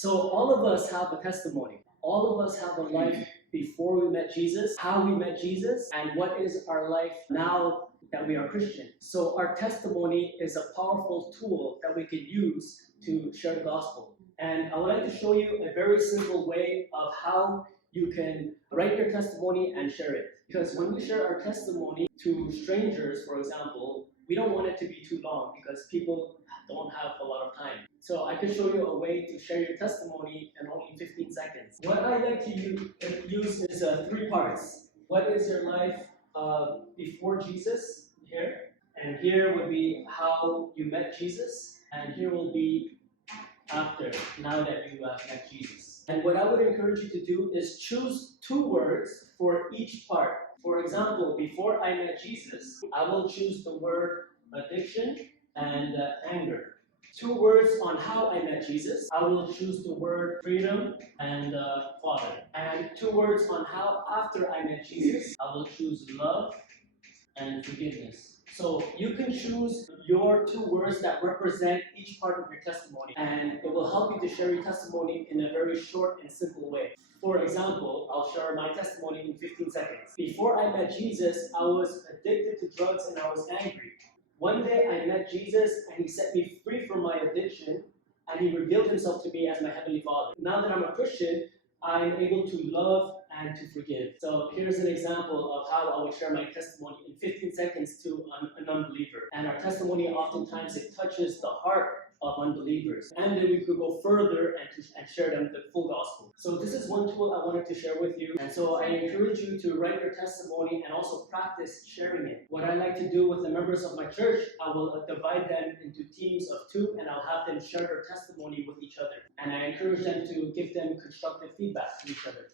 So all of us have a testimony. All of us have a life before we met Jesus, how we met Jesus, and what is our life now that we are Christian. So our testimony is a powerful tool that we can use to share the gospel. And I would like to show you a very simple way of how you can write your testimony and share it. Because when we share our testimony to strangers, for example, we don't want it to be too long because people don't have a lot of time. So I can show you a way to share your testimony in only 15 seconds. What I like to use is 3 parts. What is your life before Jesus here? And here would be how you met Jesus. And here will be after, now that you have met Jesus. And what I would encourage you to do is choose 2 words for each part. For example, before I met Jesus, I will choose the word addiction and anger. 2 words on how I met Jesus, I will choose the word freedom and Father. And 2 words on how after I met Jesus, I will choose love and forgiveness. So you can choose your 2 words that represent each part of your testimony, and it will help you to share your testimony in a very short and simple way. For example, I'll share my testimony in 15 seconds. Before I met Jesus, I was addicted to drugs and I was angry. One day I met Jesus and he set me free from my addiction and he revealed himself to me as my Heavenly Father. Now that I'm a Christian, I'm able to love and to forgive. So here's an example of how I would share my testimony in 15 seconds to an unbeliever. And our testimony, oftentimes, it touches the heart of unbelievers. And then we could go further and share them the full gospel. So this is one tool I wanted to share with you. And so I encourage you to write your testimony and also practice sharing it. What I like to do with the members of my church, I will divide them into teams of 2 and I'll have them share their testimony with each other. And I encourage them to give them constructive feedback to each other.